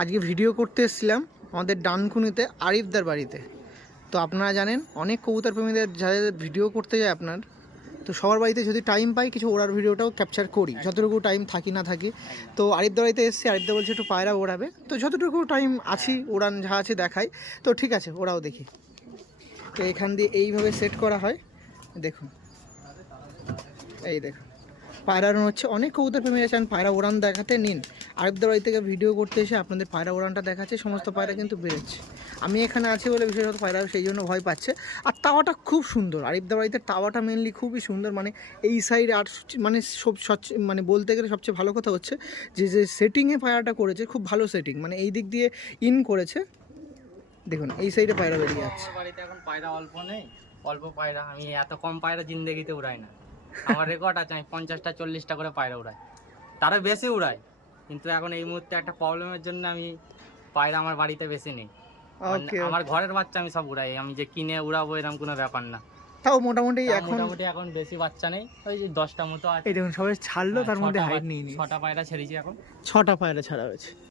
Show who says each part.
Speaker 1: আজকে ভিডিও করতে এসেছিলাম আমাদের ডানকুনিতে আরিফদার বাড়িতে। তো আপনারা জানেন, অনেক কবুতর প্রেমীদের যাদের ভিডিও করতে যায় আপনার, তো সবার বাড়িতে যদি টাইম পাই কিছু ওড়ার ভিডিওটাও ক্যাপচার করি, যতটুকু টাইম থাকি না থাকি। তো আরিফদার বাড়িতে এসেছি, আরিফদা বলছে একটু পায়রা ওড়াবে। তো যতটুকু টাইম আছি, ওড়ান যা আছে দেখাই। তো ঠিক আছে ওরাও দেখি। তো এখান দিয়ে এইভাবে সেট করা হয়। দেখুন। এই দেখুন। পায়রা হচ্ছে। অনেক কবুতর প্রেমীরা চান পায়রা ওড়ান দেখাতে নিন। আরেকদের বাড়ি থেকে ভিডিও করতে এসে আপনাদের পায়রা ওড়ানটা দেখাচ্ছে, সমস্ত পায়রা কিন্তু বেরোচ্ছে। আমি এখানে আছি বলে বিশেষত পায়রা সেই জন্য ভয় পাচ্ছে। আর তাওয়াটা খুব সুন্দর আরিফদার বাড়িতে তাওয়াটা মেনলি খুবই সুন্দর মানে এই সাইডে আর মানে সব মানে বলতে গেলে সবচেয়ে ভালো কথা হচ্ছে যে যে সেটিংয়ে পায়রাটা করেছে, খুব ভালো সেটিং মানে এই দিক দিয়ে ইন করেছে। দেখুন, এই সাইডে পায়রা বেরিয়ে যাচ্ছে।
Speaker 2: বাড়িতে এখন পায়রা অল্প নেই, অল্প পায়রা, আমি এত কম পায়রা জিন্দেগিতে উড়াই না। আমার রেকর্ড আছে আমি পঞ্চাশটা চল্লিশটা করে পায়রা উড়াই। তারা বেশি উড়াই কিন্তু এখন এই মুহূর্তে একটা প্রবলেমের জন্য আমি পায়রা আমার বাড়িতে বেশি নেই। আমার ঘরের বাচ্চা আমি সব উড়াই আমি যে কিনে উড়াবো এরকম কোনো ব্যাপার না।
Speaker 1: তাও মোটামুটি এখন
Speaker 2: মোটামুটি এখন বেশি বাচ্চা নেই ওই যে দশটা মতো আছে।
Speaker 1: এই দেখুন সবাই ছাড়লো তার মধ্যে হাইট নিয়ে নিয়ে
Speaker 2: ছটা পায়রা ছেড়েছি এখন।
Speaker 1: ছটা পায়রা ছাড়া হয়েছে।